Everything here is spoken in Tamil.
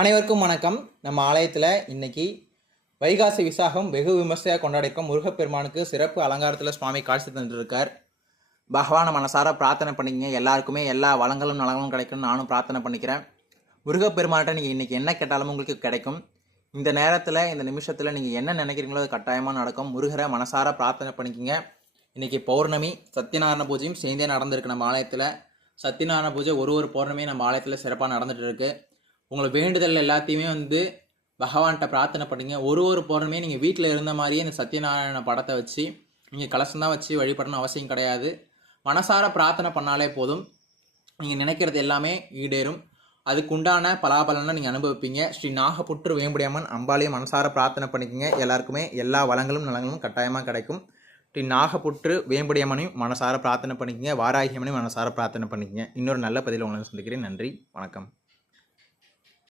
அனைவருக்கும் வணக்கம். நம்ம ஆலயத்தில் இன்னைக்கு வைகாசி விசாகம் வெகு விமர்சையாக கொண்டாடிருக்கோம். முருகப்பெருமானுக்கு சிறப்பு அலங்காரத்தில் சுவாமி காட்சி தந்துருக்கார். பகவானை மனசார பிரார்த்தனை பண்ணிக்கங்க. எல்லாருக்குமே எல்லா வளங்களும் நலங்களும் கிடைக்கும்னு நானும் பிரார்த்தனை பண்ணிக்கிறேன். முருகப்பெருமான்கிட்ட நீங்கள் இன்றைக்கி என்ன கேட்டாலும் உங்களுக்கு கிடைக்கும். இந்த நேரத்தில் இந்த நிமிஷத்தில் நீங்கள் என்ன நினைக்கிறீங்களோ அது கட்டாயமாக நடக்கும். முருகரை மனசார பிரார்த்தனை பண்ணிக்கங்க. இன்றைக்கி பௌர்ணமி, சத்யநாராயண பூஜையும் சேர்ந்தே நடந்திருக்கு நம்ம ஆலயத்தில். சத்யநாராயண பூஜை ஒரு பௌர்ணமியும் நம்ம ஆலயத்தில் சிறப்பாக நடந்துகிட்டு இருக்குது. உங்களை வேண்டுதல் எல்லாத்தையுமே பகவான்கிட்ட பிரார்த்தனை பண்ணிங்க. ஒரு பௌர்ணமியும் நீங்கள் வீட்டில் இருந்த மாதிரியே இந்த சத்யநாராயண படத்தை வச்சு நீங்கள் கலசம்தான் வச்சு வழிபடணும் அவசியம் கிடையாது. மனசார பிரார்த்தனை பண்ணாலே போதும். நீங்கள் நினைக்கிறது எல்லாமே ஈடேறும். அதுக்குண்டான பலாபலனை நீங்கள் அனுபவிப்பீங்க. ஸ்ரீ நாகப்புற்று வேம்புடையம்மன் அம்பாளையும் மனசார பிரார்த்தனை பண்ணிக்கங்க. எல்லாருக்குமே எல்லா வளங்களும் நலங்களும் கட்டாயமாக கிடைக்கும். ஸ்ரீ நாகப்புற்று வேம்புடையம்மனையும் மனசார பிரார்த்தனை பண்ணிக்கங்க. வாராகியம்மனையும் மனசார பிரார்த்தனை பண்ணிக்கங்க. இன்னொரு நல்ல பதிவில் உங்களை சந்திக்கிறேன். நன்றி, வணக்கம்.